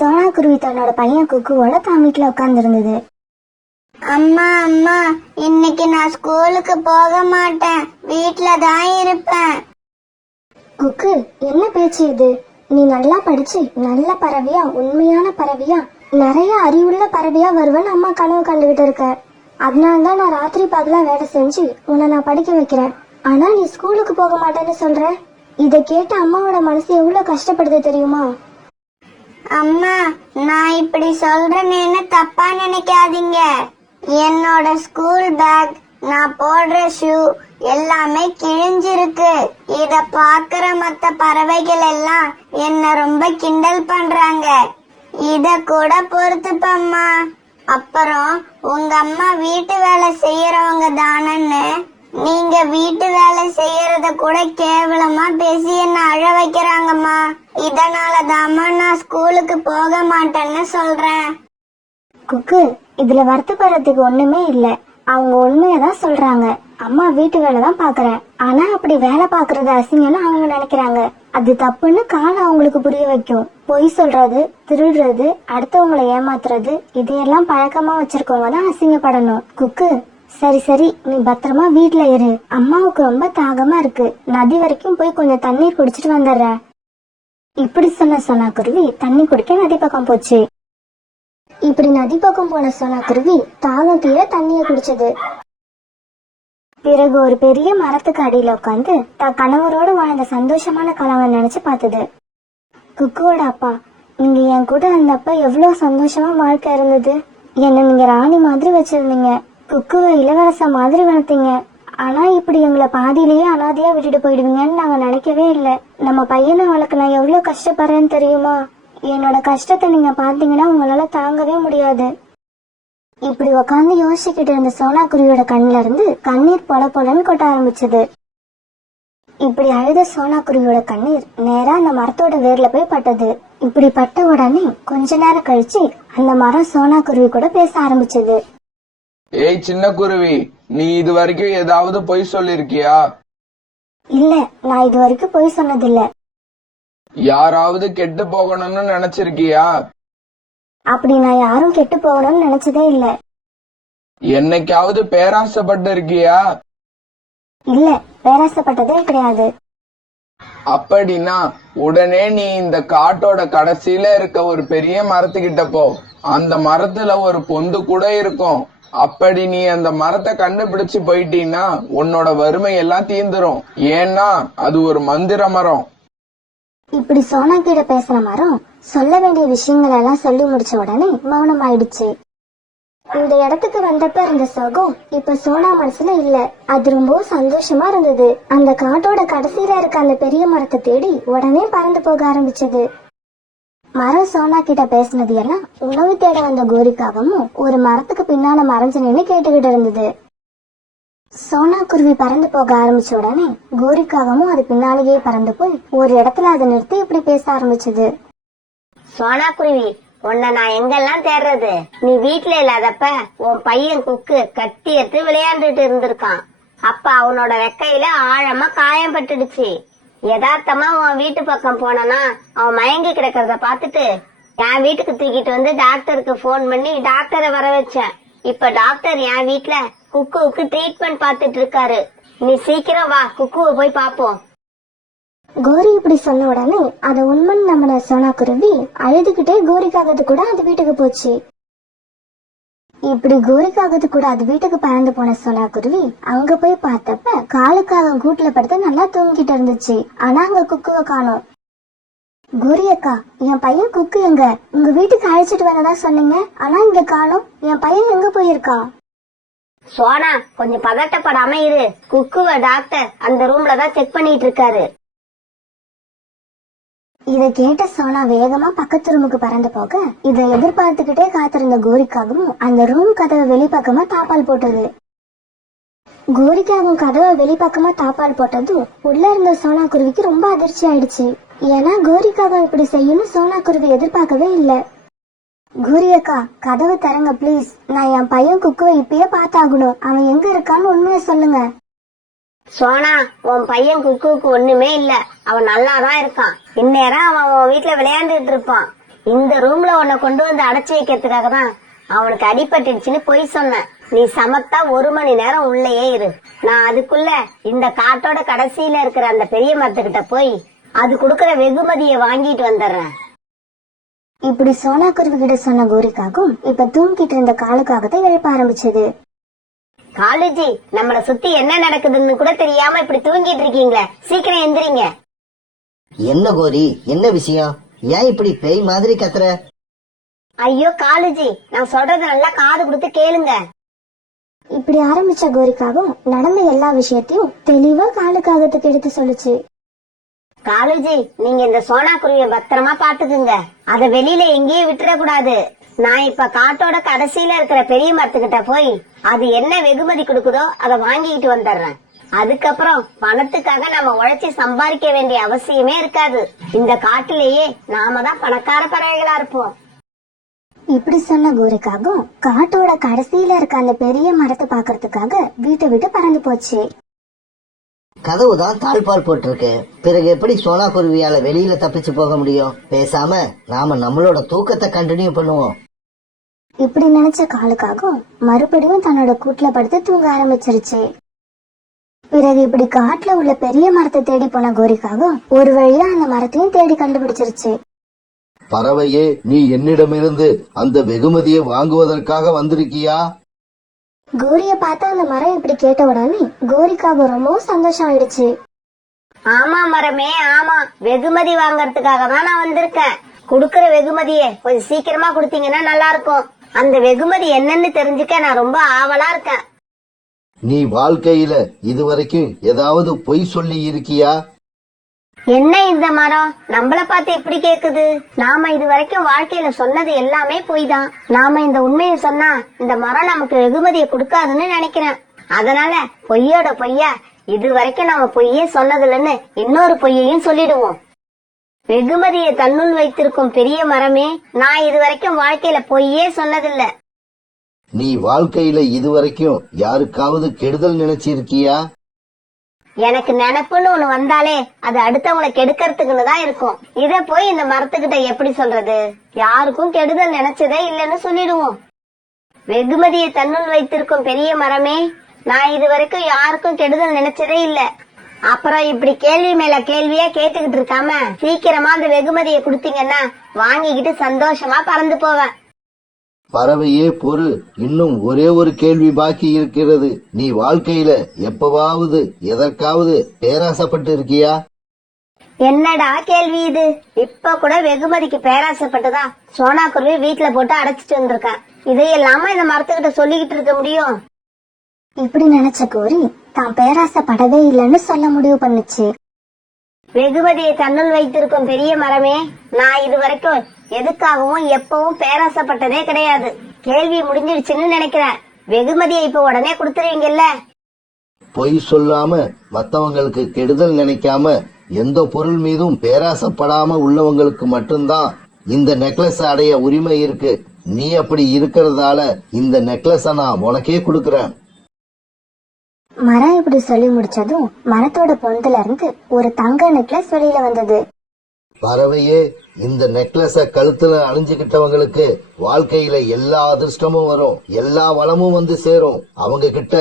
சோனா குருவி தன்னோட பையன் குக்குவோட தான் வீட்டுல உட்கார்ந்து இருந்தது. அம்மா அம்மா, இன்னைக்கு நான் ஸ்கூலுக்கு போக மாட்டேன், வீட்ல தான் இருப்பேன். குக்கு, என்ன பேச்சு இது? நீ நல்லா படிச்சு நல்ல பறவையா, உண்மையான பறவையா, நிறைய அறிவுள்ள பறவையா வருவேன்னு அம்மா கனவு கண்டுகிட்டு இருக்க. அதனாலதான் நான் ராத்திரி பகலா வேலை செஞ்சு உன்னை நான் படிக்க வைக்கிறேன். ஆனா நீ ஸ்கூலுக்கு போக மாட்டேன்னு சொல்ற. இத கேட்டு அம்மாவோட மனசு எவ்வளவு கஷ்டப்படுது தெரியுமா? அம்மா, நான் இப்படி சொல்றேன்னு தப்பா நினைக்காதீங்க. என்னோட ஸ்கூல் பேக், நான் போடுற ஷூ எல்லாமே கிழிஞ்சிருக்கு. இத பாக்குற மத்த பறவைகள் எல்லாம் என்ன ரொம்ப கிண்டல் பண்றாங்க. இத கூட பொறுத்துப்பம்மா. அப்புறம் உங்க அம்மா வீட்டு வேலை செய்யறவங்க தானன்னு நீங்க வீட்டு வேலை செய்யறத கூட கேவலமா பேசி என்ன அழ வைக்கிறாங்கம்மா. இதனாலதாம்மா நான் ஸ்கூலுக்கு போக மாட்டேன்னு சொல்றேன். குக்கு, இதுல வருத்தப்படுறதுக்கு ஒண்ணுமே இல்ல. அவங்க உண்மையதான் சொல்றாங்க. அம்மா வீட்டு வேலை தான் பாக்குறேன், ஆனா அப்படி வேலை பாக்குறது அசிங்கம்னு அவங்க நினைக்கிறாங்க. அது தப்புன்னு காலம் அவங்களுக்கு புரிய வைக்கும். பொய் சொல்றது, திருடுறது, அடுத்தவங்களை ஏமாத்துறது, இதையெல்லாம் பழக்கமா வச்சிருக்கவங்க தான் அசிங்கப்படணும். குக்கு, சரி சரி, நீ பத்திரமா வீட்டுல இரு. அம்மாவுக்கு ரொம்ப தாகமா இருக்கு, நதி வரைக்கும் போய் கொஞ்சம் தண்ணீர் குடிச்சிட்டு வந்துடுற. இப்படி சொன்ன சோனா குருவி தண்ணி குடிக்க நதி பக்கம் போச்சு. இப்படி நதி பக்கம் போன சோனா குருவி தாகம் தீர தண்ணிய குடிச்சது. பிறகு ஒரு பெரிய மரத்துக்கு அடியில உட்காந்து தான் கணவரோட வாழ்ந்த சந்தோஷமான கனவை நினைச்சு பார்த்தது. குக்குவோட அப்பா, நீங்க என் கூட இருந்தப்ப எவ்வளவு சந்தோஷமா வாழ்க்கை இருந்தது. என்ன நீங்க ராணி மாதிரி வச்சிருந்தீங்க, குக்குவை இளவரச மாதிரி வளர்த்தீங்க. ஆனா இப்படி எங்களை பாதியிலேயே அனாதையா விட்டுட்டு போயிடுவீங்கன்னு நாங்க நினைக்கவே இல்லை. நம்ம பையனை வளர்க்க நான் எவ்வளவு கஷ்டப்படுறேன்னு தெரியுமா? என்னோட கஷ்டத்தை நீங்க பாத்தீங்கன்னா உங்களால தாங்கவே முடியாது. இப்படி உக்காந்து யோசிச்சுக்கிட்டு இருந்த சோனா குருவியோட கண்ணுல இருந்து கண்ணீர் பொல பொலன்னு கொட்ட ஆரம்பிச்சது. இப்படி அழுத சோனா குருவியோட கண்ணீர் நேரா அந்த மரத்தோட வேர்ல போய் பட்டது. இப்படி பட்ட உடனே கொஞ்ச நேரம் கழிச்சு அந்த மரம் சோனா குருவி கூட பேச ஆரம்பிச்சது. ஏய் சின்ன குருவி, நீ இது வரைக்கும் ஏதாவது பொய் சொல்லிருக்கியா? இல்ல, நான் இது வரைக்கும் பொய் சொன்னதில்ல. யாராவது கெட்டு போகணும்னு நினைச்சிருக்கியா? அப்படி நான் யாரும் கெட்டு போகணும்னு நினைச்சதே இல்ல. என்னைக்காவது பேராசைப்பட்டு இருக்கியா? இல்ல, பேராசைப்பட்டதே கிடையாது. அப்படின்னா உடனே நீ இந்த காட்டோட கடைசியில இருக்க ஒரு பெரிய மரத்துக்கிட்ட போ. அந்த மரத்துல ஒரு பொந்து கூட இருக்கும். அப்படி நீ அந்த மரத்தை கண்டுபிடிச்சு போயிட்டீன்னா உன்னோட வறுமை எல்லாம் தீந்துரும். ஏன்னா அது ஒரு மந்திர மரம். இப்படி சோனா கிட்ட பேசுற மரம் சொல்ல வேண்டிய விஷயங்கள் எல்லாம் சொல்லி முடிச்ச உடனே மௌனம் ஆயிடுச்சு. இந்த இடத்துக்கு வந்தப்ப இருந்த சோகம் இப்ப சோனா மனசுல இல்ல. அது ரொம்ப சந்தோஷமா இருந்தது. அந்த காட்டோட கடைசியில இருக்க அந்த பெரிய மரத்தை தேடி உடனே பறந்து போக ஆரம்பிச்சது. மரம் சோனா கிட்ட பேசினது எல்லாம் உணவு தேட வந்த கோரிக்காகவும் ஒரு மரத்துக்கு பின்னால மறைஞ்சு நின்று கேட்டுக்கிட்டு இருந்தது. சோனா குருவி பறந்து போக ஆரம்பிச்ச உடனே கோரிக்காகவும் அது பின்னாலேயே பறந்து போய் ஒரு இடத்துல அதை நிறுத்தி இப்படி பேச ஆரம்பிச்சது. சோனா குருவி, உன்னை நான் எங்கெல்லாம் தேடுறது? நீ வீட்டுல இல்லாதப்ப உன் பையன் குக்கு கத்தி எடுத்து விளையாண்டுட்டு இருந்திருக்கான். அப்ப அவனோட வெக்கையில ஆழமா காயம் பட்டுடுச்சு. யதார்த்தமா உன் வீட்டு பக்கம் போனா அவன் மயங்கி கிடக்கிறத பாத்துட்டு என் வீட்டுக்கு தூக்கிட்டு வந்து டாக்டருக்கு போன் பண்ணி டாக்டரை வர வச்சேன். இப்ப டாக்டர் என் வீட்டுல குக்குவுக்கு ட்ரீட்மெண்ட் பாத்துட்டு இருக்காரு. நீ சீக்கிரம் வா, குக்குவை போய் பாப்போம். கோரி இப்படி சொன்ன உடனே அதை உண்மன் நம்பின சோனா குருவி அழுதுகிட்டே கோரிக்காகத்து கூட அது வீட்டுக்கு போச்சு. இப்படி கோரிக்காகத்து கூட அது வீட்டுக்கு பறந்து போன சோனா குருவி அங்க போய் பார்த்தப்ப காலுக்காக கூட்டுல படுத்து நல்லா தூங்கிட்டு இருந்துச்சு. ஆனா அங்க குக்குவை காணோம். கோரி அக்கா, என் பையன் குக்கு எங்க? உங்க வீட்டுக்கு அழைச்சிட்டு வரதா சொன்னீங்க, ஆனா இங்க காணோம். என் பையன் எங்க போயிருக்கா? சோனா, கொஞ்சம் பதட்டப்படாம இரு. குக்குவை டாக்டர் அந்த ரூம்ல தான் செக் பண்ணிட்டு இருக்காரு. இத கேட்ட சோனா வேகமா பக்கத்து ரூமுக்கு பறந்து போக இதை எதிர்பார்த்துக்கிட்டே காத்திருந்த கோரிக்காகவும் அந்த ரூம் கதவை வெளிப்பக்கமா தாப்பால் போட்டது. கோரிக்காகவும் கதவை வெளிப்பக்கமா தாப்பால் போட்டதும் உள்ள இருந்த சோனா குருவிக்கு ரொம்ப அதிர்ச்சி ஆயிடுச்சு. ஏன்னா கோரிக்காகவும் இப்படி செய்யணும் சோனா குருவி எதிர்பார்க்கவே இல்ல. கோரி அக்கா, கதவு தரங்க பிளீஸ். நான் என் பையன் குக்குவை இப்பயே பார்த்தாகணும். அவன் எங்க இருக்கான்னு உண்மையை சொல்லுங்க. சோனா, உன் பையன் குக்குவுக்கு ஒண்ணுமே இல்ல. அவன் நல்லாதான் இருக்கான். இந்நேரம் அவன் உன் வீட்டுல விளையாண்டுட்டு இருப்பான். இந்த ரூம்ல உன்னை கொண்டு வந்து அடைச்சு வைக்கிறதுக்காக தான் அவனுக்கு அடிபட்டுடுச்சுன்னு பொய் சொன்னேன். நீ சமத்தா 1 மணி நேரம் உள்ளேயே இரு. நான் அதுக்குள்ள இந்த காட்டோட கடைசியில இருக்கிற அந்த பெரிய மரத்துக்கிட்ட போய் அது கொடுக்கற வெகுமதியை வாங்கிட்டு வந்துடுறேன். இப்படி சோனா குருவி கிட்ட சொன்ன கோரிக்காகவும் இப்ப தூங்கிட்டு இருந்த காலுக்காகத்தை எழுப்ப ஆரம்பிச்சது. காலேஜி, நம்மள சுத்தி என்ன நடக்குதுன்னு கூட தெரியாம இப்படி தூங்கிட்டு இருக்கீங்களே, சீக்கிரம் எந்திரிங்க. என்ன கோரி, என்ன விஷயம்? ஏன் இப்படி பேய் மாதிரி கத்துற? ஐயோ காலேஜி, நான் சொல்றத நல்லா காது கொடுத்து கேளுங்க. இப்படி ஆரம்பிச்ச கோரிக்காகவும் நடந்த எல்லா விஷயத்தையும் தெளிவா காலுக்காகத்துக்கு எடுத்து சொல்லுச்சு. காலேஜி, நீங்க இந்த சோனா குருவிய பத்திரமா பாத்துக்குங்க. அத வெளியில எங்கேயும் விட்டுற கூடாது. நான் இப்ப காட்டோட கடைசியில இருக்கிற பெரிய மரத்துக்கிட்ட போய் அது என்ன வெகுமதி கொடுக்குதோ அதை வாங்கிட்டு வந்துடுறேன். அதுக்கப்புறம் பணத்துக்காக நம்ம உழைச்சி சம்பாதிக்க வேண்டிய அவசியமே இருக்காது. இந்த காட்டிலேயே நாம தான் பணக்கார பறவைகளா இருப்போம். இப்படி சொன்ன கோரிக்காகவும் காட்டோட கடைசியில இருக்க அந்த பெரிய மரத்தை பாக்குறதுக்காக வீட்டை விட்டு பறந்து போச்சு. கதவு தான் தாழ்பால் போட்டிருக்கு. பிறகு எப்படி சோனா குருவியால வெளியில தப்பிச்சு போக முடியும்? பேசாம நாம நம்மளோட தூக்கத்தை கண்டினியூ பண்ணுவோம். இப்படி நினைச்ச காலுக்காகவும் மறுபடியும் தன்னோட கூட்டுல படுத்து தூங்க ஆரம்பிச்சிருச்சு. பிறகு இப்படி காட்டுல உள்ள பெரிய மரத்தை தேடி போன கோரிக்காகவும் ஒரு வழியா அந்த மரத்தையும் தேடி கண்டுபிடிச்சிருச்சு. பறவையே, நீ என்னிடமிருந்து அந்த வெகுமதியை வாங்குவதற்காக வந்திருக்கியா? கோரிய பார்த்தா அந்த மரம் இப்படி கேட்ட உடனே கோரிக்காக ரொம்பவும் சந்தோஷம் ஆயிடுச்சு. ஆமா மரமே, ஆமா, வெகுமதி வாங்கறதுக்காக தான் நான் வந்திருக்கேன். குடுக்கற வெகுமதியை கொஞ்சம் சீக்கிரமா கொடுத்தீங்கன்னா நல்லா இருக்கும். அந்த வெகுமதி என்னன்னு தெரிஞ்சுக்க நான் ரொம்ப ஆவலா இருக்கேன். நீ வாழ்க்கையில இதுவரைக்கும் ஏதாவது பொய் சொல்லி இருக்கியா? என்ன இந்த மரம் நம்மள பார்த்து எப்படி கேக்குது? நாம இது வரைக்கும் வாழ்க்கையில சொன்னது எல்லாமே பொய் தான். நாம இந்த உண்மையை சொன்னா இந்த மரம் நமக்கு வெகுமதியை கொடுக்காதுன்னு நினைக்கிறேன். அதனால பொய்யோட பொய்யா இது வரைக்கும் நாம பொய்யே சொன்னதில்லைன்னு இன்னொரு பொய்யையும் சொல்லிடுவோம். வெகுமதியை தன்னுள் வைத்திருக்கும் பெரிய மரமே, நான் இது வரைக்கும் வாழ்க்கையில பொய்யே சொன்னதில்ல. நீ வாழ்க்கையில இதுவரைக்கும் யாருக்காவது கெடுதல் நினைச்சிருக்கியா? எனக்கு நினைப்புன்னு ஒண்ணு வந்தாலே அது அடுத்தவங்களை கெடுக்கிறதுக்குன்னு தான் இருக்கும். இத போய் இந்த மரத்துக்கிட்ட எப்படி சொல்றது? யாருக்கும் கெடுதல் நினைச்சதே இல்லைன்னு சொல்லிடுவோம். வெகுமதியை தன்னுள் வைத்திருக்கும் பெரிய மரமே, நான் இது வரைக்கும் யாருக்கும் கெடுதல் நினைச்சதே இல்ல. அப்புறம் இப்படி கேள்வி மேல கேள்வியா கேட்டுக்கிட்டு இருக்காம சீக்கிரமா அந்த வெகுமதியை கொடுத்தீங்கன்னா வாங்கிக்கிட்டு சந்தோஷமா பறந்து போவேன். பறவையே பொறு, இன்னும் ஒரே ஒரு கேள்வி பாக்கி இருக்கிறது. நீ வாழ்க்கையில எப்பவாவது எதற்காவது பேராசைப்பட்டு இருக்கியா? என்னடா கேள்வி இது? இப்ப கூட வெகுமதிக்கு பேராசைப்பட்டுதான் சோனா குருவி வீட்டுல போட்டு அடைச்சிட்டு வந்திருக்கேன். இதையெல்லாம இந்த மரத்துக்கிட்ட சொல்லிக்கிட்டு இருக்க முடியும்? இப்படி நினைச்ச கோரி தான் பேராசைப்படவே இல்லைன்னு சொல்ல முடிவு பண்ணுச்சு. வெகுமதியை தன்னுள் வைத்திருக்கும் பெரிய மரமே, நான் இது வரைக்கும் எதுக்காகவும் எப்பவும் பேராசைப்பட்டதே கிடையாது. கேள்வி முடிஞ்சிடுச்சுன்னு நினைக்கிறேன். வெகுமதியை இப்ப உடனே கொடுத்துருவீங்கல்ல? பொய் சொல்லாம மத்தவங்களுக்கு கெடுதல் நினைக்காம எந்த பொருள் மீதும் பேராசைப்படாம உள்ளவங்களுக்கு மட்டும்தான் இந்த நெக்லஸ் அடைய உரிமை இருக்கு. நீ அப்படி இருக்கிறதால இந்த நெக்லஸ நான் உனக்கே கொடுக்கறேன். மரம் இப்படி சொல்லி முடிச்சதும் மரத்தோட பொந்துல இருந்து ஒரு தங்க நெக்லஸ் வெளியில வந்தது. பறவையே, இந்த நெக்லஸ கழுத்துல அணிஞ்சுகிட்டவங்களுக்கு வாழ்க்கையில எல்லா அதிர்ஷ்டமும் வரும், எல்லா வளமும் வந்து சேரும். அவங்க கிட்ட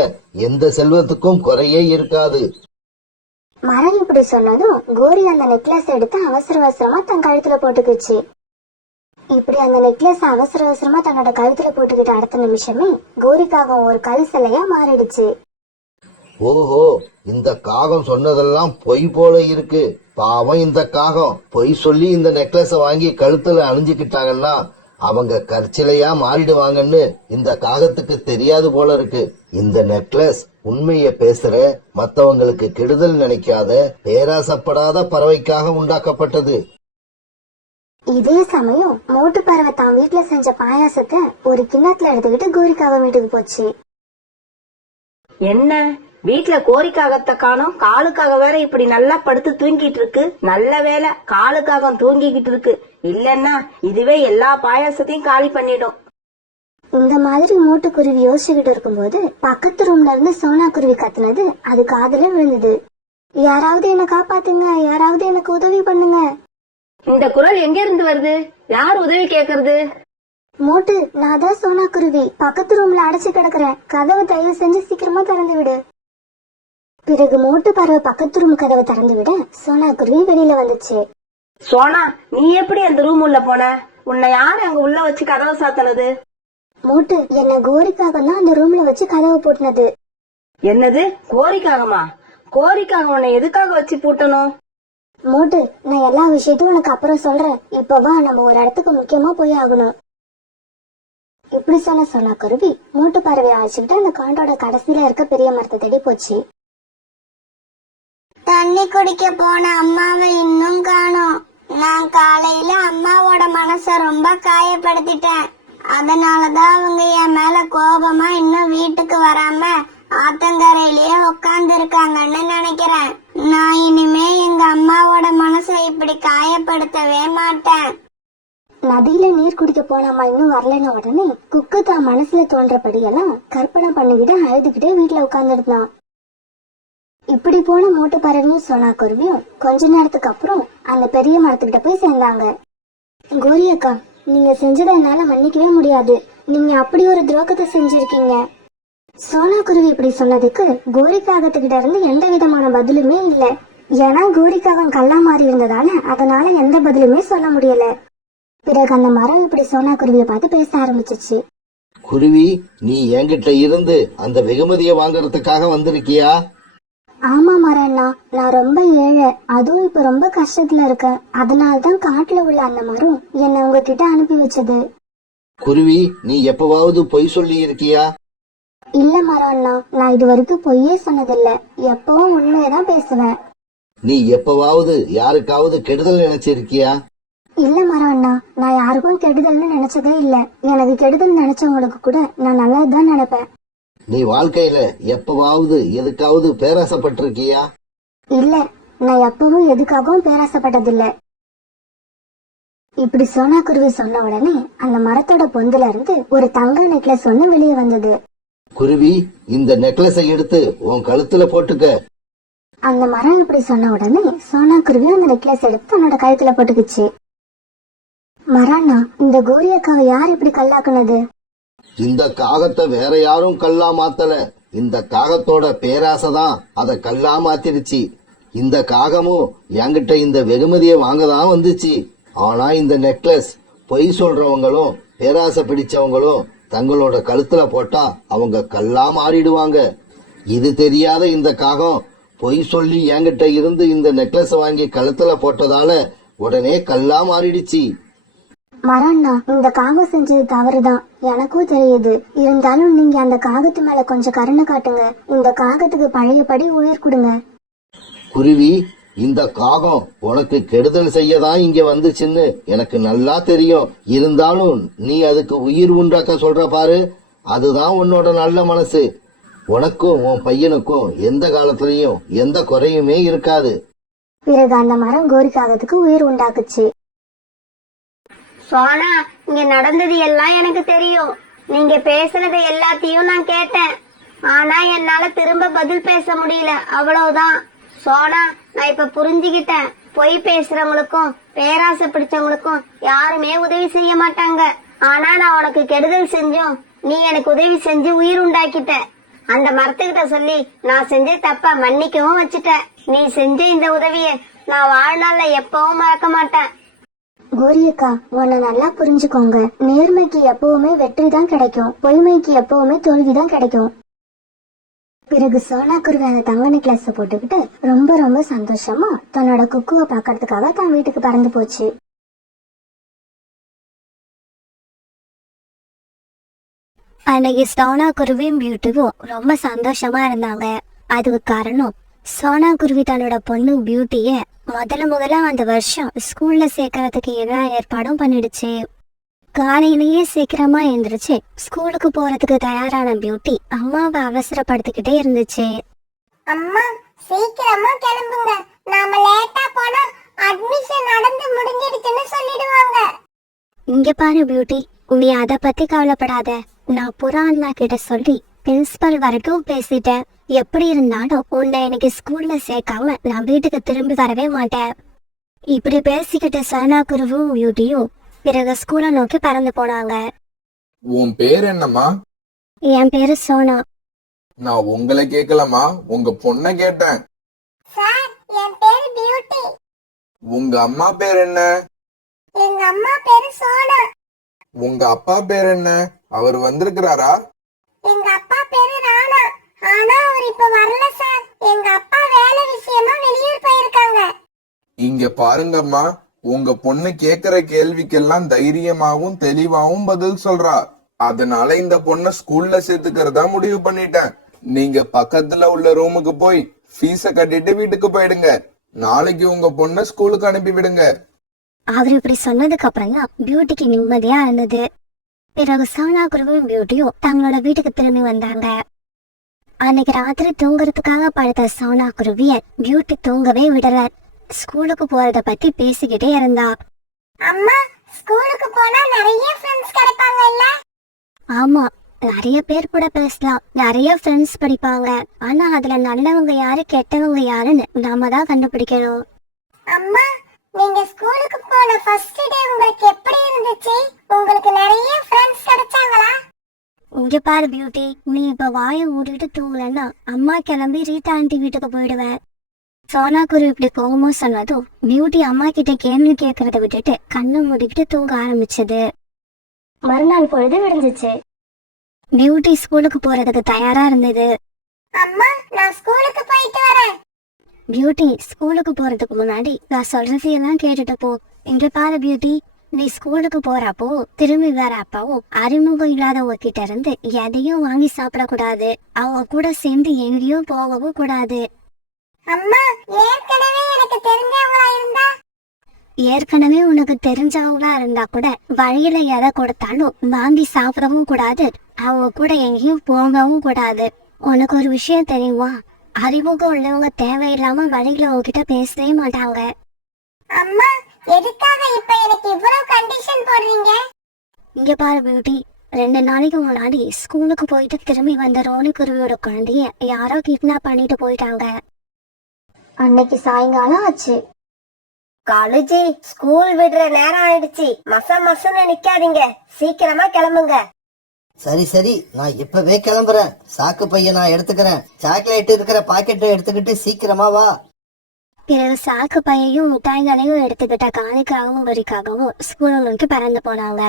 எந்த செல்வத்துக்கும் குறையே இருக்காது. மரம் இப்படி சொன்னதும் கோரி அந்த நெக்லஸ் எடுத்து அவசர அவசரமா தன் கழுத்துல போட்டுக்குச்சு. இப்படி அந்த நெக்லஸ் அவசர அவசரமா தன்னோட கழுத்துல போட்டுக்கிட்ட அடுத்த நிமிஷமே கோரிக்காக ஒரு கல் சிலையா மாறிடுச்சு. ஓஹோ, இந்த காகம் சொன்னதெல்லாம் பொய் போல இருக்கு. பாவம் இந்த காகம் பொய் சொல்லி இந்த நெக்லஸ வாங்கி கழுத்துல அணிஞ்சுக்கிட்டாங்கன்னா அவங்க கற்சிலையா மாறிடுவாங்கன்னு இந்த காகத்துக்கு தெரியாது போல இருக்கு. இந்த நெக்லஸ் உண்மைய பேசுற, மத்தவங்களுக்கு கெடுதல் நினைக்காத, பேராசப்படாத பறவைக்காக உண்டாக்கப்பட்டது. இதே சமயம் மோட்டு பறவை தான் வீட்டுல செஞ்ச பாயாசத்தை ஒரு கிண்ணத்துல எடுத்துக்கிட்டு கோரிக்காக வீட்டுக்கு போச்சு. என்ன வீட்ல கோரிக்காகத்தை காணோம், காலுக்காக வேற இப்படி நல்லா படுத்து தூங்கிட்டு இருக்கு. நல்ல வேலை காலுக்காக தூங்கிக்கிட்டு இருக்கு, இல்லன்னா இதுவே எல்லா பாயாசத்தையும் காலி பண்ணிடும். இந்த மாதிரி மூட்டுக்குருவி யோசிச்சுக்கிட்டு இருக்கும்போது பக்கத்து ரூம்ல இருந்து சோனா குருவி கத்துனது அது காதுல விழுந்தது. யாராவது என்ன காப்பாத்துங்க, யாராவது எனக்கு உதவி பண்ணுங்க. இந்த குரல் எங்க இருந்து வருது? யார் உதவி கேக்குறது? மோட்டு, நான் தான் சோனா குருவி. பக்கத்து ரூம்ல அடைச்சு கிடக்குறேன். கதவை தயவு செஞ்சு சீக்கிரமா திறந்து விடு. பிறகு மோட்டு பறவை பக்கத்து ரூம் கதவை திறந்து விட சோனா குருவி வெளியில வந்துச்சு. சோனா, நீ எப்படி அந்த ரூம் உள்ள போன? உன்னை யார் அங்க உள்ள வச்சு கதவை சாத்தினது? மோட்டு, என்ன கோரிக்காக தான் அந்த ரூம்ல வச்சு கதவை போட்டுனது. என்னது, கோரிக்காகமா? கோரிக்காக உன்னை எதுக்காக வச்சு பூட்டணும்? மோட்டு, நான் எல்லா விஷயத்தையும் உனக்கு அப்புறம் சொல்றேன். இப்ப வா, நம்ம ஒரு இடத்துக்கு முக்கியமா போய் ஆகணும். இப்படி சொன்ன சோனா குருவி மோட்டு பறவை அழைச்சுக்கிட்டு அந்த காண்டோட கடைசியில இருக்க பெரிய மரத்தை தேடி போச்சு. தண்ணி குடிக்க போன அம்மாவை இன்னும் காணோம். நான் காலையில அம்மாவோட மனச ரொம்ப காயப்படுத்திட்டேன். அதனாலதான் அவங்க என் மேல கோபமா இன்னும் வீட்டுக்கு வராம ஆத்தங்கரையிலேயே உட்கார்ந்து இருக்காங்கன்னு நினைக்கிறேன். நான் இனிமே எங்க அம்மாவோட மனசை இப்படி காயப்படுத்தவே மாட்டேன். நதியில நீர் குடிக்க போன அம்மா இன்னும் வரலன்னு உடனே குக்கு தான் மனசுல தோன்றபடியெல்லாம் கற்பனை பண்ணிக்கிட்டு அழுதுகிட்டே வீட்டுல உட்கார்ந்துருந்தான். இப்படி போன மோட்டு பறவையும் சோனா குருவியும் கொஞ்ச நேரத்துக்கு அப்புறம் அந்த பெரிய மரத்துக்கிட்ட போய் சேர்ந்தாங்க. கோரி அக்கா, நீங்க செஞ்சதை என்னால மன்னிக்கவே முடியாது. நீங்க அப்படி ஒரு துரோகத்தை செஞ்சிருக்கீங்க. சோனா குருவி இப்படி சொன்னதுக்கு கோரிக்காகத்துக்கிட்ட இருந்து எந்த விதமான பதிலுமே இல்ல. ஏன்னா கோரிக்காகம் கல்லா மாறி இருந்ததால அதனால எந்த பதிலுமே சொல்ல முடியல. பிறகு அந்த மரம் இப்படி சோனா குருவியை பார்த்து பேச ஆரம்பிச்சிச்சு. குருவி, நீ என்கிட்ட இருந்து அந்த வெகுமதியை வாங்குறதுக்காக வந்திருக்கியா? ஆமா மரண்ணா, நான் ரொம்ப ஏழை, அதுவும் இப்ப ரொம்ப கஷ்டத்துல இருக்கேன். அதனாலதான் காட்டுல உள்ள அந்த மரம் என்னை உங்ககிட்ட அனுப்பி வச்சது. குருவி, நீ எப்பவாவது பொய் சொல்லி இருக்கியா? இல்ல மரண்ணா, நான் இது வரைக்கும் பொய்யே சொன்னதில்ல. எப்பவும் உண்மையதான் பேசுவேன். நீ எப்பவாவது யாருக்காவது கெடுதல் நினைச்சிருக்கியா? இல்ல மரண்ணா, நான் யாருக்கும் கெடுதல்னு நினைச்சதே இல்ல. எனக்கு கெடுதல் நினைச்சவங்களுக்கு கூட நான் நல்லதுதான் நினைப்பேன். நீ வாழ்க்கையில எப்பவாவது எதுக்காவது பேராசைப்பட்டிருக்கியா? இல்ல, நான் எப்பவும் எதுக்காகவும் பேராசைப்பட்டதில்ல. இப்படி சோனா குருவி சொன்ன உடனே அந்த மரத்தோட பொந்துல இருந்து ஒரு தங்க நெக்லஸ் ஒண்ணு வெளியே வந்தது. குருவி, இந்த நெக்லஸை எடுத்து உன் கழுத்துல போட்டுக்க. அந்த மரம் இப்படி சொன்ன உடனே சோனா குருவி அந்த நெக்லஸ் எடுத்து தன்னோட கழுத்துல போட்டுக்குச்சு. மராண்ணா, இந்த கோரி அக்காவை யார் இப்படி கல்லாக்குனது? இந்த காகத்தை வேற யாரும் கல்லா மாத்தல. இந்த காகத்தோட பேராசைதான் அத கல்லா மாத்திருச்சு. இந்த காகமும் என்கிட்ட இந்த வெகுமதியை வாங்கதான் வந்துச்சு. ஆனா இந்த நெக்லஸ் பொய் சொல்றவங்களும் பேராசை பிடிச்சவங்களும் தங்களோட கழுத்துல போட்டா அவங்க கல்லா மாறிடுவாங்க. இது தெரியாத இந்த காகம் பொய் சொல்லி என்கிட்ட இருந்து இந்த நெக்லஸ் வாங்கி கழுத்துல போட்டதால உடனே கல்லா மாறிடுச்சு. மராண்ணா, இந்த காகம் செஞ்சது தவறுதான், எனக்கும் தெரியுது. இருந்தாலும் நீங்க அந்த காகத்து மேல கொஞ்சம் கருணை காட்டுங்க. இந்த காகத்துக்கு பழையபடி உயிர் கொடுங்க. குருவி, இந்த காகம் உனக்கு கெடுதல் செய்யதான் இங்க வந்துச்சுன்னு எனக்கு நல்லா தெரியும். இருந்தாலும் நீ அதுக்கு உயிர் உண்டாக்க சொல்ற பாரு, அதுதான் உன்னோட நல்ல மனசு. உனக்கும் உன் பையனுக்கும் எந்த காலத்திலயும் எந்த குறையுமே இருக்காது. பிறகு அந்த மரம் கோரி காகத்துக்கு உயிர் உண்டாக்குச்சு. சோனா, இங்க நடந்தது எல்லாம் எனக்கு தெரியும். நீங்க பேசுனது எல்லாத்தையும் நான் கேட்டேன். ஆனா என்னால திரும்ப பதில் பேச முடியல, அவ்வளவுதான். சோனா, நான் இப்ப புரிஞ்சுகிட்டேன். பொய் பேசுறவங்களுக்கும் பேராசை பிடிச்சவங்களுக்கும் யாருமே உதவி செய்ய மாட்டாங்க. ஆனா நான் உனக்கு கெடுதல் செஞ்சோம், நீ எனக்கு உதவி செஞ்சு உயிர் உண்டாக்கிட்ட. அந்த மரத்துக்கிட்ட சொல்லி நான் செஞ்ச தப்ப மன்னிக்கவும் வச்சுட்ட. நீ செஞ்ச இந்த உதவிய நான் வாழ்நாள்ல எப்பவும் மறக்க மாட்டேன். கோரியக்கா, உன்னை நல்லா புரிஞ்சுக்கோங்க. நேர்மைக்கு எப்பவுமே வெற்றி தான் கிடைக்கும், பொய்மைக்கு எப்பவுமே தோல்விதான் கிடைக்கும். பிறகு சோனா குருவி அந்த தங்க நெக்லஸ் போட்டுக்கிட்டு ரொம்ப ரொம்ப சந்தோஷமா தன்னோட குக்குவை பாக்கிறதுக்காக தான் வீட்டுக்கு பறந்து போச்சு. அன்னைக்கு சோனா குருவியும் பியூட்டியும் ரொம்ப சந்தோஷமா இருந்தாங்க. அதுக்கு காரணம் சோனா குருவி தன்னோட பொண்ணு பியூட்டிய முதல்ல அந்த வருஷம் ஸ்கூல்ல சேர்க்கறதுக்கு எல்லா ஏற்பாடும் பண்ணிடுச்சு. காலையிலேயே சீக்கிரமா எழுந்திருச்சு ஸ்கூலுக்கு போறதுக்கு தயாரான பியூட்டி அம்மாவை அவசரப்படுத்திக்கிட்டே இருந்துச்சு. அம்மா, சீக்கிரமா கிளம்புங்க. நாம லேட்டா போனா அட்மிஷன் நடந்து முடிஞ்சிடுச்சுன்னு சொல்லிடுவாங்க. இங்க பாரு பியூட்டி, நீ அத பத்தி கவலைப்படாத. நான் புறா அண்ணா கிட்ட சொல்லி பிரின்சிபல் வரைக்கும் பேசிட்டேன். எப்படி இருந்தாலும் உன்னை எனக்கு ஸ்கூல்ல சேர்க்காம நான் வீட்டுக்கு திரும்பி வரவே மாட்டேன். இப்படி பேசிக்கிட்டு சனா குருவும் பியூட்டியும் பிறகு ஸ்கூலை நோக்கி பறந்து போனாங்க. உன் பேர் என்னம்மா? என் பேரு சோனா. நான் உங்களை கேட்கலம்மா, உங்க பொண்ண கேட்டேன். சார் என் பேரு பியூட்டி. உங்க அம்மா பேர் என்ன? எங்க அம்மா பேரு சோனா. உங்க அப்பா பேர் என்ன? அவர் வந்திருக்கிறாரா? எங்க அப்பா பேரு ராணா. ஆனா அவர் இப்ப வரல சார். எங்க அப்பா வேலை விஷயமா வெளியூர் போயிருக்காங்க. இங்க பாருங்கம்மா, உங்க பொண்ணு கேக்குற கேள்விக்கெல்லாம் தைரியமாவும் தெளிவாவும் பதில் சொல்றா. அதனால இந்த பொண்ண ஸ்கூல்ல சேர்த்துக்கிறதா முடிவு பண்ணிட்டேன். நீங்க பக்கத்துல உள்ள ரூமுக்கு போய் ஃபீஸ கட்டிட்டு வீட்டுக்கு போயிடுங்க. நாளைக்கு உங்க பொண்ண ஸ்கூலுக்கு அனுப்பி விடுங்க. அவர் இப்படி சொன்னதுக்கு அப்புறம் தான் பியூட்டிக்கு நிம்மதியா இருந்தது. பிறகு சோனா குருவும் பியூட்டியும் தங்களோட வீட்டுக்கு திரும்பி வந்தாங்க. அன்னைக்கு ராத்திரி தூங்குறதுக்காக படுத்த சோனா குருவிய பியூட்டி தூங்கவே விடல. ஸ்கூலுக்கு போறத பத்தி பேசிக்கிட்டே இருந்தா. அம்மா ஸ்கூலுக்கு போனா நிறைய ஃப்ரெண்ட்ஸ் கிடைப்பாங்க இல்ல? ஆமா, நிறைய பேர் கூட பேசலாம், நிறைய ஃப்ரெண்ட்ஸ் படிப்பாங்க. ஆனா அதுல நல்லவங்க யாரு கெட்டவங்க யாருன்னு நாம தான் கண்டுபிடிக்கணும். அம்மா நீங்க ஸ்கூலுக்கு போன ஃபர்ஸ்ட் டே உங்களுக்கு எப்படி இருந்துச்சு? உங்களுக்கு நிறைய ஃப்ரெண்ட்ஸ் கிடைச்சாங்களா? இங்க பாரு பியூட்டி, நீ இப்ப வாயை மூடிட்டு தூங்கலன்னா அம்மா கிளம்பி ரீட்டா ஆண்டி வீட்டுக்கு போயிடுவேன். சோனா குரு இப்படி கோவமா சொன்னதும் பியூட்டி அம்மா கிட்ட கேள்வி கேட்கறத விட்டுட்டு கண்ணை மூடிக்கிட்டு தூங்க ஆரம்பிச்சது. மறுநாள் பொழுது விடிஞ்சிச்சு. பியூட்டி ஸ்கூலுக்கு போறதுக்கு தயாரா இருந்தது. அம்மா நான் ஸ்கூலுக்கு போயிட்டு வரேன். பியூட்டி ஸ்கூலுக்கு போறதுக்கு முன்னாடி நான் சொல்றதையெல்லாம் கேட்டுட்டு போ. இங்க பாரு பியூட்டி, நீ ஸ்கூலுக்கு போறப்போ திரும்பி வரப்போ அறிமுகம் இல்லாதவங்க கிட்ட இருந்து எதையும் வாங்கி சாப்பிடக்கூடாது. அவங்க கூட சேர்ந்து எங்கேயும் போகவும் கூடாது. அம்மா ஏற்கனவே எனக்கு தெரிஞ்சவங்களா இருந்தா? ஏற்கனவே உனக்கு தெரிஞ்சவங்களா இருந்தா கூட வழியில எதை கொடுத்தாலும் வாங்கி சாப்பிடவும் கூடாது. அவங்க கூட எங்கேயும் போகவும் கூடாது. உனக்கு ஒரு விஷயம் தெரியுமா? அறிமுகம் உள்ளவங்க தேவையில்லாம வழியில உங்ககிட்ட பேசவே மாட்டாங்க. அம்மா எதுக்காக இப்ப எனக்கு இவ்வளவு கண்டிஷன் போடுறீங்க? இங்க பாரு பியூட்டி, 2 நாளைக்கு முன்னாடி ஸ்கூலுக்கு போயிட்டு திரும்பி வந்த ரோனி குருவியோட குழந்தைய யாரோ கிட்னாப் பண்ணிட்டு போயிட்டாங்க. அன்னைக்கு சாயங்காலம் ஆச்சு. காலேஜி ஸ்கூல் விடுற நேரம் ஆயிடுச்சு. மசன்னு நிக்காதீங்க, சீக்கிரமா கிளம்புங்க. சரி சரி, நான் இப்பவே கிளம்புறேன். சாக்கு பையன் நான் எடுத்துக்கிறேன். சாக்லேட் இருக்கிற பாக்கெட்டை எடுத்துக்கிட்டு சீக்கிரமா வா. பிறகு சாக்கு பையையும் மிட்டாய்களையும் எடுத்துக்கிட்ட காணிக்காகவும் வரிக்காகவும் ஸ்கூலை நோக்கி பறந்து போனாங்க.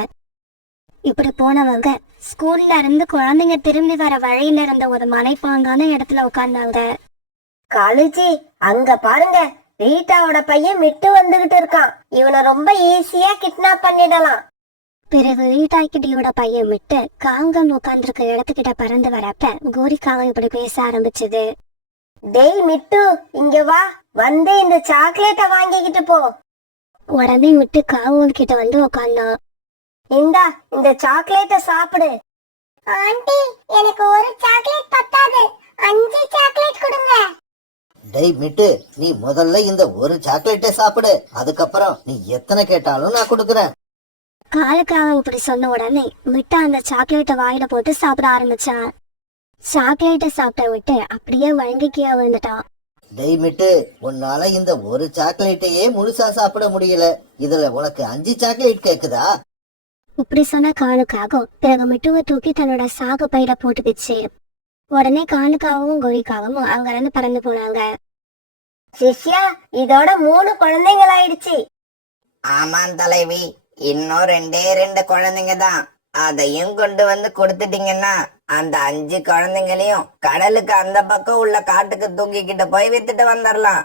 இப்படி போனவங்க ஸ்கூல்ல இருந்து குழந்தைங்க திரும்பி வர வழியில இருந்த ஒரு மலைப்பாங்கான இடத்துல உட்கார்ந்தாங்க. காலேஜி அங்க பாருங்க, ரீட்டாவோட பையன் மிட்டு வந்துகிட்டு இருக்கான். இவனை ரொம்ப ஈஸியா கிட்னாப் பண்ணிடலாம். பிறகு ரீட்டாக்கிட்டியோட பையன் விட்டு காகம் உட்கார்ந்துருக்க இடத்துக்கிட்ட பறந்து வரப்ப கோரிக்காகம் இப்படி பேச ஆரம்பிச்சது. டேய் மிட்டு, இங்க வா, வந்து இந்த சாக்லேட்டை வாங்கிக்கிட்டு போ. உடனே விட்டு காவல் கிட்ட வந்து உட்கார்ந்தான். இந்தா இந்த சாக்லேட்டை சாப்பிடு. ஆண்டி எனக்கு ஒரு சாக்லேட் பத்தாது, 5 சாக்லேட் கொடுங்க. டேய் மிட்டு, நீ முதல்ல இந்த ஒரு சாக்லேட்டை சாப்பிடு. அதுக்கப்புறம் நீ எத்தனை கேட்டாலும் நான் கொடுக்குறேன். காலுக்காக இப்படி சொன்ன உடனே விட்டு அந்த சாக்லேட்டை வாயில போட்டு சாப்பிட ஆரம்பிச்சான். சாக்லேட்டை சாப்பிட்ட விட்டு அப்படியே வழங்கிக்கியா விழுந்துட்டான். டேய் மிட்டு, உன்னால இந்த ஒரு சாக்லேட்டையே முழுசா சாப்பிட முடியல. இதுல உனக்கு 5 சாக்லேட் கேக்குதா? இப்படி சொன்ன காலுக்காக பிறகு மிட்டுவை தூக்கி தன்னோட சாகு பையில போட்டுக்கிச்சு. உடனே காலுக்காகவும் கோரிக்காகவும் அங்க இருந்து பறந்து போனாங்க. சிஷ்யா, இதோட 3 குழந்தைகள் ஆயிடுச்சு. ஆமாம் தலைவி, இன்னும் 2 குழந்தைங்க தான். அதையும் கொண்டு வந்து கொடுத்துட்டீங்கன்னா அந்த 5 குழந்தைங்களையும் கடலுக்கு அந்த பக்கம் உள்ள காட்டுக்கு தூக்கிக்கிட்டு போய் வித்துட்டு வந்துடலாம்.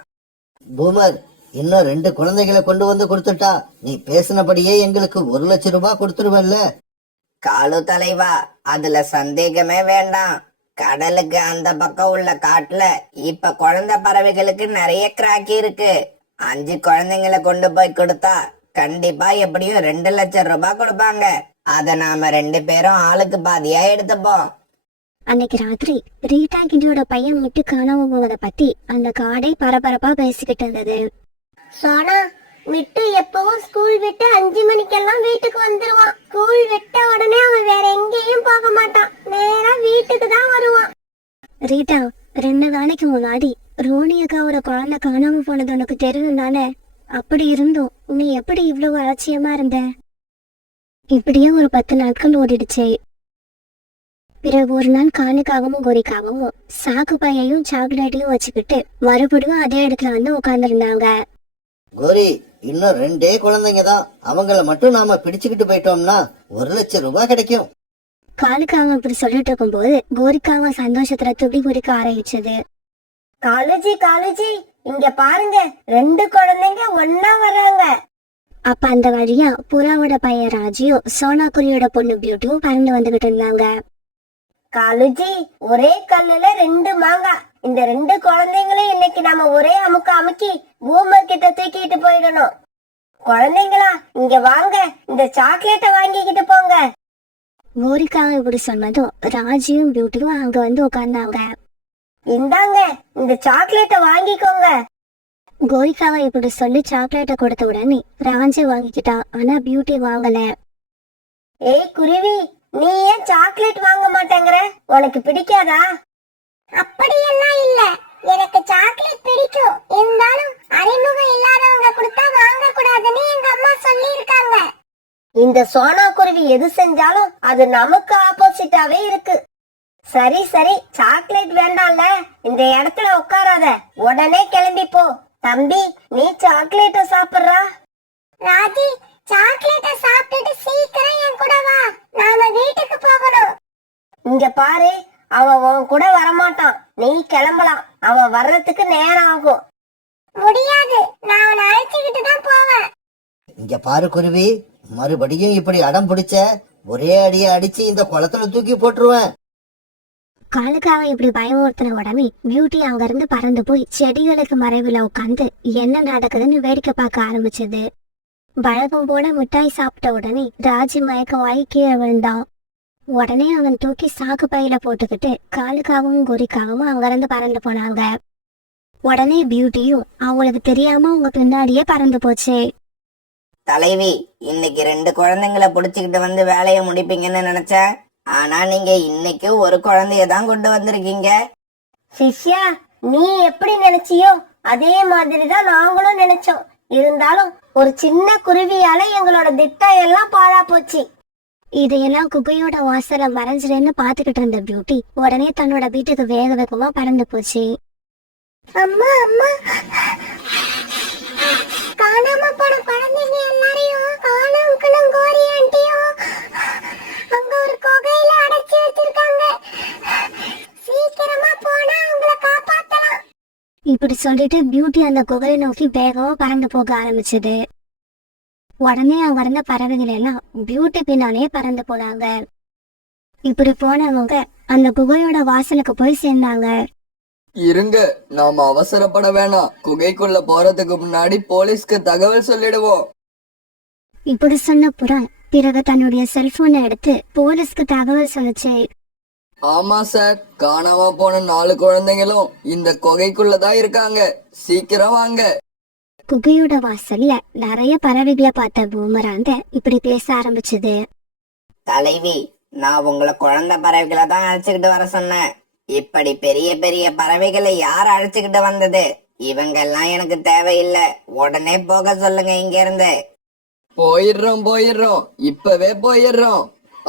பூமர், இன்னும் 2 குழந்தைகளை கொண்டு வந்து கொடுத்துட்டா நீ பேசினபடியே எங்களுக்கு 1 லட்சம் ரூபாய் கொடுத்துருவல்ல? காலு தலைவா, அதுல சந்தேகமே வேண்டாம். கடலுக்கு அந்த பக்கம் உள்ள காட்டுல இப்ப குழந்தை பறவைகளுக்கு நிறைய கிராக்கி இருக்கு. 5 குழந்தைங்களை கொண்டு போய் கொடுத்தா கண்டிப்பா எப்படியும் 2 லட்சம் ரூபாய் கொடுப்பாங்க. அத நாம 2 பேரும் ஆளுக்கு பாதியா எடுத்துப்போம். அன்னைக்கு ராத்திரி ரீட்டா கிண்டியோட பையன் விட்டு காணாம போவதை பத்தி அந்த காடே பரபரப்பா பேசிக்கிட்டு இருந்தது. சோனா மிட்டு எப்பவும் ஸ்கூல் விட்டு 5 மணிக்கெல்லாம் வீட்டுக்கு வந்துருவான். ஸ்கூல் விட்ட உடனே அவன் வேற எங்கேயும் போக மாட்டான், நேரா வீட்டுக்கு தான் வருவான். ரீட்டா, 2 நாளைக்கு முன்னாடி ரோனி அக்காவோட குழந்தை காணாம போனது உனக்கு தெரியும் தானே? அப்படி இருந்தும் நீ எப்படி இவ்வளவு அலட்சியமா இருந்த? இப்படியே ஒரு 10 நாட்கள் ஓடிடுச்சு. பிறகு ஒரு நாள் காலுக்காகவும் கோரிக்காகவும் சாக்கு பையையும் சாக்லேட்டையும் வச்சுக்கிட்டு மறுபடியும் அதே இடத்துல வந்து உட்கார்ந்துருந்தாங்க. கோரி, இன்னும் 2 குழந்தைங்க தான். அவங்கள மட்டும் நாம பிடிச்சுக்கிட்டு போயிட்டோம்னா 1,00,000 ரூபாய் கிடைக்கும். காலுக்காக இப்படி சொல்லிட்டு இருக்கும்போது கோரிக்காக சந்தோஷத்துல துடி குடிக்க ஆரம்பிச்சது. காலுஜி இங்க பாருங்க, 2 குழந்தைங்க ஒன்னா வர்றாங்க. அப்ப அந்த வழியா புறாவோட பையன் ராஜியும் சோனாக்குரியோட பொண்ணு பியூட்டியும் பறந்து வந்துகிட்டு இருந்தாங்க. காலுஜி, ஒரே கல்லுல 2 மாங்காய். இந்த 2 குழந்தைங்களையும் இன்னைக்கு நாம ஒரே அமுக்கி பூமர் கிட்ட தூக்கிட்டு போயிடணும். குழந்தைங்களா, இங்க வாங்க, இந்த சாக்லேட்டை வாங்கிக்கிட்டு போங்க. கோரிக்காக இப்படி சொன்னதும் ராஜியும் பியூட்டியும் அங்க வந்து உட்கார்ந்தாங்க. இந்தாங்க, இந்த சாக்லேட்டை வாங்கிக்கோங்க. கோரிக்காக இப்படி சொல்லி சாக்லேட்டை கொடுத்த உடனே ராஜி வாங்கிக்கிட்டா. ஆனா பியூட்டி வாங்கல. ஏய் குருவி, நீ ஏன் சாக்லேட் வாங்க மாட்டேங்கிற? உனக்கு பிடிக்காதா? அப்படியெல்லாம் இல்ல, எனக்கு சாக்லேட் பிடிக்கும். இருந்தாலும் அறிமுகம் இல்லாதவங்க கொடுத்தா வாங்க கூடாதுன்னு எங்க அம்மா சொல்லி இருக்காங்க. இந்த சோனா குருவி எது செஞ்சாலும் அது நமக்கு ஆப்போசிட்டாவே இருக்கு. சரி சரி, சாக்லேட் வேண்டாம்ல, இந்த இடத்துல உட்காராத, உடனே கிளம்பி போ. தம்பி, நீ சாக்லேட்ட சாப்பிடுறா? ராஜி, சாக்லேட்டை சாப்பிட்டுட்டு சீக்கிரம் என் கூட வா, நாம வீட்டுக்கு போகணும். இங்க பாரு, அவன் உன் கூட வரமாட்டான். நீ கிளம்பலாம், அவன் வர்றதுக்கு நேரம் ஆகும். முடியாது, நான் அவனை அழைச்சுக்கிட்டு தான் போவேன். இங்க பாரு குருவி, மறுபடியும் இப்படி அடம் பிடிச்ச ஒரே அடியை அடிச்சு இந்த குளத்துல தூக்கி போட்டுருவேன். காலுக்காக இப்படி பயமுறுத்தின உடனே பியூட்டி அங்க இருந்து பறந்து போய் செடிகளுக்கு மறைவுல உட்காந்து என்ன நடக்குதுன்னு வேடிக்கை பார்க்க ஆரம்பிச்சது. வழக்கம் போல மிட்டாய் சாப்பிட்ட உடனே ராஜி மயக்கமாயி கீழே விழுந்தான். உடனே அவன் தூக்கி சாக்கு பையில போட்டுக்கிட்டு காலுக்காகவும் கோரிக்காகவும் அங்க இருந்து பறந்து போனாங்க. உடனே பியூட்டியும் அவங்களுக்கு தெரியாம அவங்க பின்னாடியே பறந்து போச்சு. தலைவி, இன்னைக்கு 2 குழந்தைங்களை புடிச்சுக்கிட்டு வந்து வேலையை முடிப்பீங்கன்னு நினைச்சேன். ஆனா நீங்க இன்னைக்கு ஒரு குழந்தைய தான் கொண்டு வந்திருக்கீங்க. சிஷ்யா, நீ எப்படி நினைச்சியோ அதே மாதிரிதான் நாங்களும் நினைச்சோம். இருந்தாலும் ஒரு சின்ன குருவியால எங்களோட திட்டம் எல்லாம் பாழா போச்சு. இதையெல்லாம் குகையோட வாசல மறைஞ்சிருன்னு பாத்துக்கிட்டு இருந்த பியூட்டி உடனே தன்னோட வீட்டுக்கு வேக வேகமா பறந்து போச்சு. அம்மா அம்மா, காணாம போன குழந்தைங்க எல்லாரையும் காணாம கோரி ஆண்டியும் அங்க ஒரு குகையில அடைச்சி வச்சிருக்காங்க. சீக்கிரமா போனா அவங்களை காப்பாத்தலாம். இப்படி சொல்லிட்டு பியூட்டி அந்த குகையை நோக்கி வேகமா பறந்து போக ஆரம்பிச்சது. உடனே அங்க இருந்த பறவைகள் எல்லாம் பியூட்டி பின்னாலே பறந்து போனாங்க. இப்படி போனவங்க அந்த குகையோட வாசலுக்கு போய் சேர்ந்தாங்க. இருங்க, நாம அவசரப்பட வேணாம். குகைக்குள்ள போறதுக்கு முன்னாடி போலீஸ்க்கு தகவல் சொல்லிடுவோம். இப்படி சொன்ன புறா பிறகு தன்னுடைய செல்போனை எடுத்து போலீஸ்க்கு தகவல் சொல்லுச்சு. ஆமா சார், காணாம போன 4 குழந்தைங்களும் இந்த குகைக்குள்ளதான் இருக்காங்க. சீக்கிரம் வாங்க. குகையோட வாசல்ல நிறைய பறவைகளை பார்த்த பூமராங்க இப்படி பேச ஆரம்பிச்சது. தலைவி, நான் உங்களை குழந்தை பறவைகளை தான் அழைச்சுக்கிட்டு வர சொன்னேன். இப்படி பெரிய பெரிய பறவைகளை யார் அழைச்சுக்கிட்டு வந்தது? இவங்கெல்லாம் எனக்கு தேவையில்லை. உடனே போக சொல்லுங்க இங்க இருந்து. போயிடுறோம், இப்பவே போயிடுறோம்.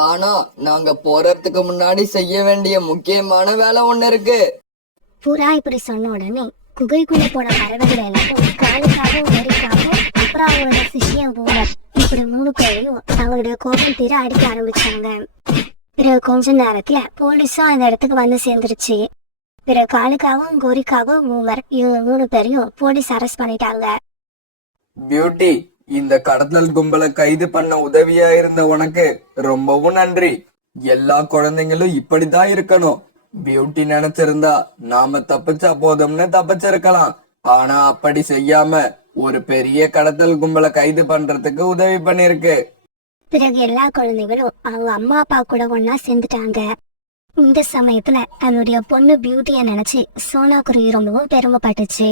ஆனா நாங்க போறதுக்கு முன்னாடி செய்ய வேண்டிய முக்கியமான வேலை ஒண்ணு இருக்கு. புறா இப்படி சொன்ன உடனே குகைக்குள்ள போன பறவைகள் எல்லாரும் காலுக்காகவும் கோரிக்காகவும் அப்புறம் அவங்களோட சிஷியம் பூமர் இப்படி 3 பேரையும் அவங்களுடைய கோபம் தீர அடிக்க ஆரம்பிச்சாங்க. பிறகு கொஞ்ச நேரத்துல போலீஸும் அந்த இடத்துக்கு வந்து சேர்ந்துருச்சு. பிறகு காலுக்காகவும் கோரிக்காகவும் பூமர் இவங்க 3 பேரையும் போலீஸ் அரெஸ்ட் பண்ணிட்டாங்க. பியூட்டி, இந்த கடத்தல் கும்பலை கைது பண்ண உதவியா இருந்த உனக்கு ரொம்பவும் நன்றி. எல்லா குழந்தைங்களும் இப்படிதான் இருக்கணும். பியூட்டி நினைச்சிருந்தா நாம தப்பிச்சா போதும்னு தப்பிச்சிருக்கலாம். ஆனா அப்படி செய்யாம ஒரு பெரிய கடத்தல் கும்பலை கைது பண்றதுக்கு உதவி பண்ணிருக்கு. பிறகு எல்லா குழந்தைகளும் அவங்க அம்மா அப்பா கூட ஒன்னா சேர்ந்துட்டாங்க. இந்த சமயத்துல தன்னுடைய பொண்ணு பியூட்டிய நினைச்சு சோனா குருவி ரொம்பவும் பெருமைப்பட்டுச்சு.